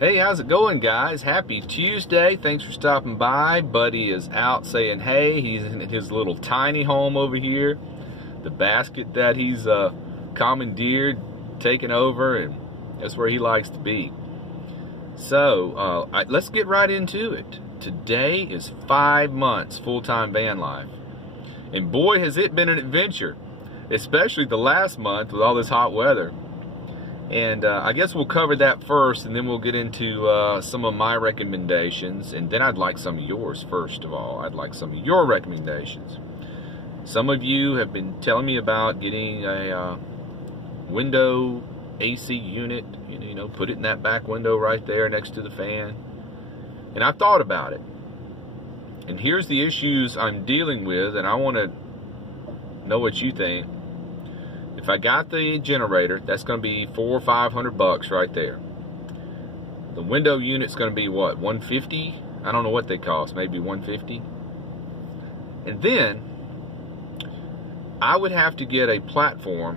Hey, how's it going, guys? Happy Tuesday. Thanks for stopping by. Buddy is out saying hey. He's in his little tiny home over here. The basket that he's commandeered, taken over, and that's where he likes to be. So, let's get right into it. Today is 5 months full-time van life. And boy, has it been an adventure. Especially the last month with all this hot weather. And I guess we'll cover that first, and then we'll get into some of my recommendations, and then I'd like some of yours first of all. I'd like some of your recommendations. Some of you have been telling me about getting a window AC unit, you know, put it in that back window right there next to the fan. And I've thought about it. And here's the issues I'm dealing with, and I want to know what you think. If I got the generator, that's going to be $400 or $500 right there. The window unit's going to be what, $150? I don't know what they cost, maybe $150. And then I would have to get a platform.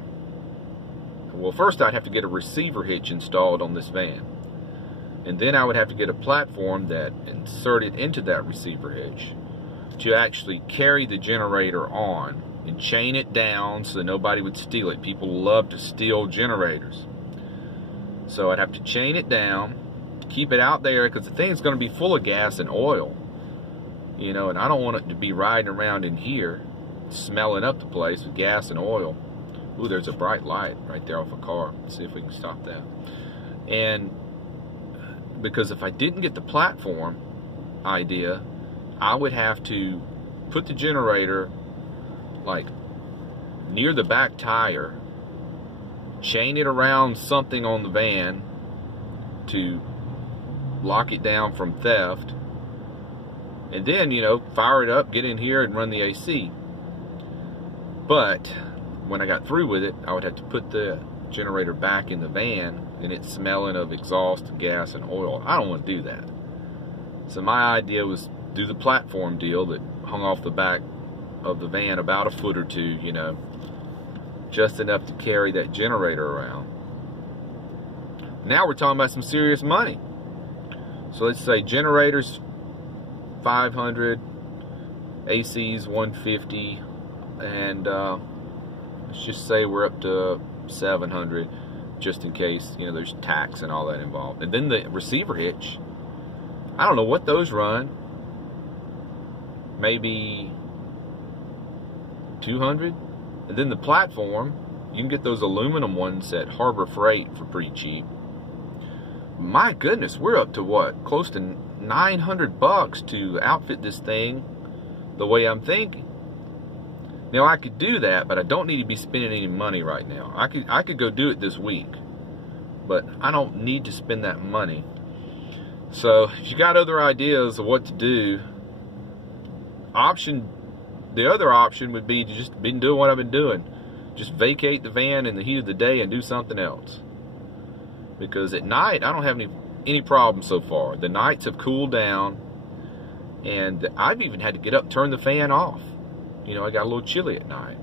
Well, first I'd have to get a receiver hitch installed on this van. And then I would have to get a platform that inserted into that receiver hitch to actually carry the generator on and chain it down so nobody would steal it. People love to steal generators. So I'd have to chain it down, keep it out there, because the thing's going to be full of gas and oil. You know, and I don't want it to be riding around in here, smelling up the place with gas and oil. Ooh, there's a bright light right there off a car. Let's see if we can stop that. And because if I didn't get the platform idea, I would have to put the generator like near the back tire, chain it around something on the van to lock it down from theft, and then, you know, fire it up, get in here and run the AC. But when I got through with it, I would have to put the generator back in the van, and it's smelling of exhaust, gas, and oil. I don't want to do that. So my idea was do the platform deal that hung off the back of the van about a foot or two, you know, just enough to carry that generator around. Now we're talking about some serious money. So let's say generators $500, ACs $150, and let's just say we're up to $700, just in case, you know, there's tax and all that involved. And then the receiver hitch, I don't know what those run, maybe $200. And then the platform, you can get those aluminum ones at Harbor Freight for pretty cheap. My goodness, we're up to what, close to $900 to outfit this thing the way I'm thinking. Now I could do that, but I don't need to be spending any money right now. I could go do it this week, but I don't need to spend that money. So if you got other ideas of what to do, the other option would be to just been doing what I've been doing. Just vacate the van in the heat of the day and do something else. Because at night, I don't have any problems so far. The nights have cooled down, and I've even had to get up and turn the fan off. You know, I got a little chilly at night.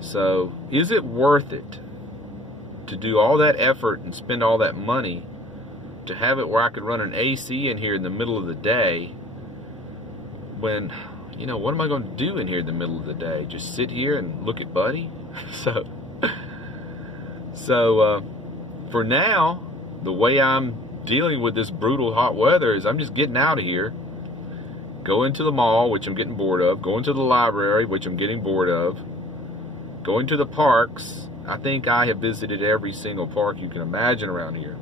So, is it worth it to do all that effort and spend all that money to have it where I could run an AC in here in the middle of the day when, you know, what am I going to do in here in the middle of the day? Just sit here and look at Buddy? So for now, the way I'm dealing with this brutal hot weather is I'm just getting out of here, going to the mall, which I'm getting bored of, going to the library, which I'm getting bored of, going to the parks. I think I have visited every single park you can imagine around here.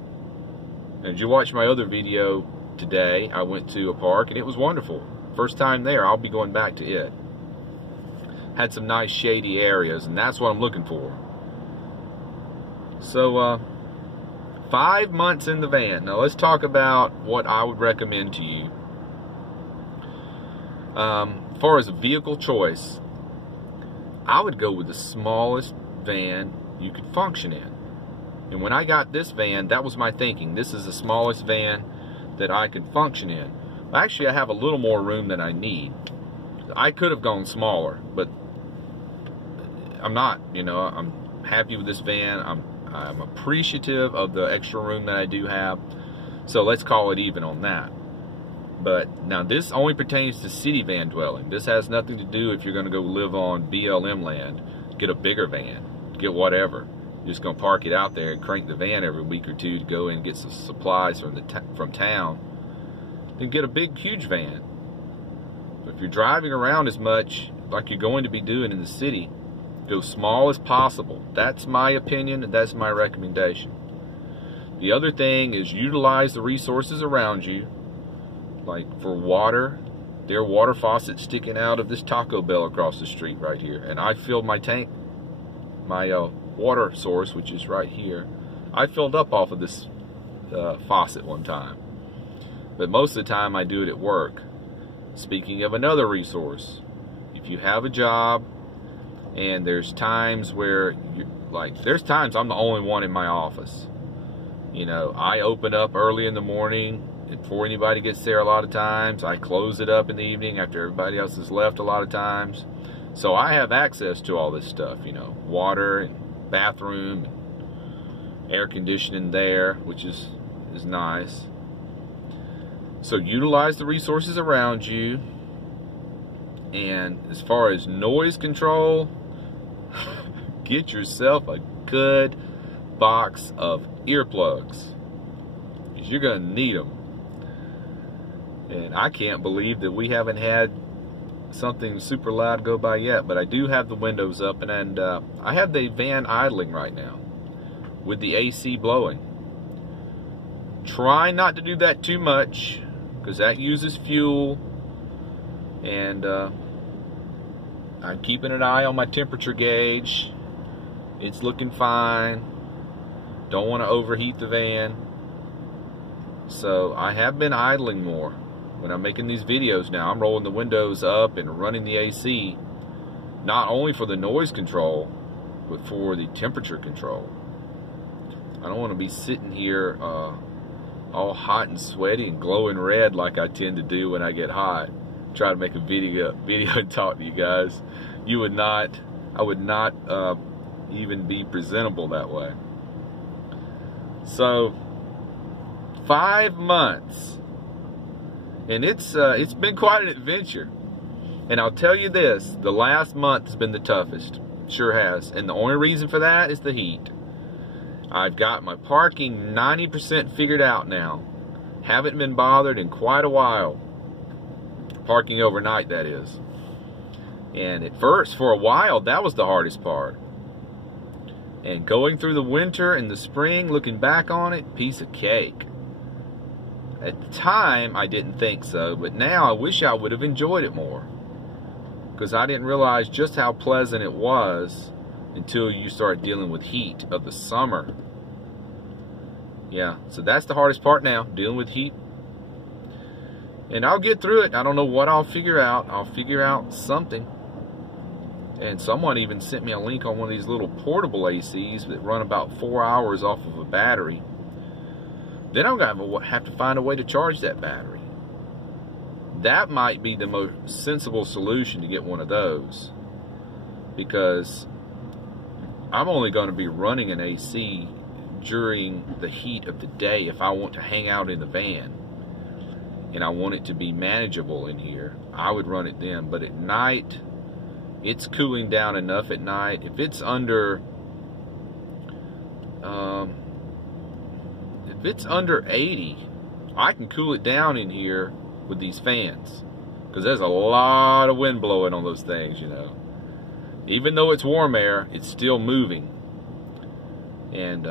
And you watch my other video today, I went to a park and it was wonderful. First time there, I'll be going back to it. Had some nice shady areas, and that's what I'm looking for. So, 5 months in the van. Now let's talk about what I would recommend to you. As far as a vehicle choice, I would go with the smallest van you could function in. And when I got this van, that was my thinking. This is the smallest van that I could function in. Actually, I have a little more room than I need. I could have gone smaller, but I'm not, you know, I'm happy with this van. I'm appreciative of the extra room that I do have. So let's call it even on that. But now this only pertains to city van dwelling. This has nothing to do if you're going to go live on BLM land, get a bigger van, get whatever. You're just going to park it out there and crank the van every week or two to go in and get some supplies from town. Then get a big, huge van. But if you're driving around as much like you're going to be doing in the city, go small as possible. That's my opinion and that's my recommendation. The other thing is utilize the resources around you. Like for water, there are water faucets sticking out of this Taco Bell across the street right here. And I filled my tank, my water source, which is right here. I filled up off of this faucet one time. But most of the time I do it at work. Speaking of another resource, if you have a job and there's times where, there's times I'm the only one in my office. You know, I open up early in the morning before anybody gets there a lot of times. I close it up in the evening after everybody else has left a lot of times. So I have access to all this stuff, you know, water and bathroom, and air conditioning there, which is nice. So utilize the resources around you. And as far as noise control, get yourself a good box of earplugs, because you're going to need them. And I can't believe that we haven't had something super loud go by yet, but I do have the windows up, and I have the van idling right now with the AC blowing. Try not to do that too much, because that uses fuel, and I'm keeping an eye on my temperature gauge. It's looking fine. Don't want to overheat the van. So I have been idling more. When I'm making these videos now, I'm rolling the windows up and running the AC, not only for the noise control, but for the temperature control. I don't want to be sitting here all hot and sweaty and glowing red like I tend to do when I get hot. Try to make a video and talk to you guys. I would not even be presentable that way. So 5 months, and it's been quite an adventure. And I'll tell you this, the last month has been the toughest. Sure has. And the only reason for that is the heat. I've got my parking 90% figured out now. Haven't been bothered in quite a while. Parking overnight, that is. And at first, for a while, that was the hardest part. And going through the winter and the spring, looking back on it, piece of cake. At the time, I didn't think so, but now I wish I would have enjoyed it more. Because I didn't realize just how pleasant it was until you start dealing with heat of the summer. Yeah, so that's the hardest part now, dealing with heat. And I'll get through it. I don't know what I'll figure out. I'll figure out something. And someone even sent me a link on one of these little portable ACs that run about 4 hours off of a battery. Then I'm going to have to find a way to charge that battery. That might be the most sensible solution, to get one of those. Because I'm only going to be running an AC during the heat of the day if I want to hang out in the van. And I want it to be manageable in here. I would run it then. But at night, it's cooling down enough at night. If it's under 80, I can cool it down in here with these fans, because there's a lot of wind blowing on those things, you know. Even though it's warm air, it's still moving. And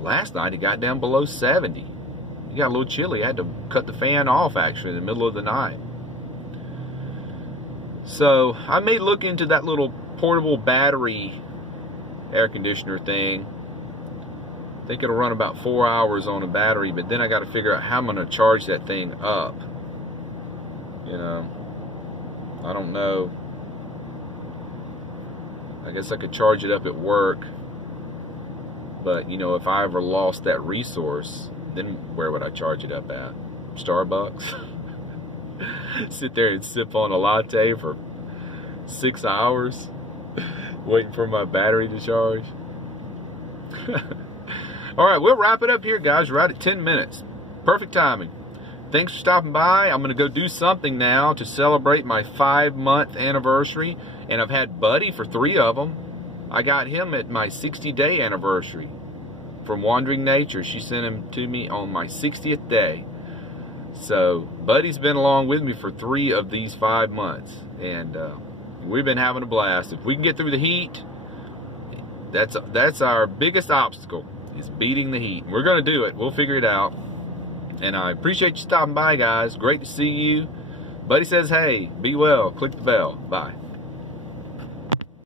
last night it got down below 70. It got a little chilly. I had to cut the fan off actually in the middle of the night. So I may look into that little portable battery air conditioner thing. I think it'll run about 4 hours on a battery, but then I got to figure out how I'm going to charge that thing up. You know, I don't know. I guess I could charge it up at work, but you know, if I ever lost that resource, then where would I charge it up at? Starbucks? Sit there and sip on a latte for 6 hours waiting for my battery to charge. All right, we'll wrap it up here, guys. We're right at 10 minutes. Perfect timing. Thanks for stopping by. I'm going to go do something now to celebrate my 5-month anniversary. And I've had Buddy for 3 of them. I got him at my 60-day anniversary from Wandering Nature. She sent him to me on my 60th day. So Buddy's been along with me for 3 of these 5 months. And we've been having a blast. If we can get through the heat, that's our biggest obstacle, is beating the heat. We're going to do it. We'll figure it out. And I appreciate you stopping by, guys. Great to see you. Buddy says, hey, be well. Click the bell. Bye.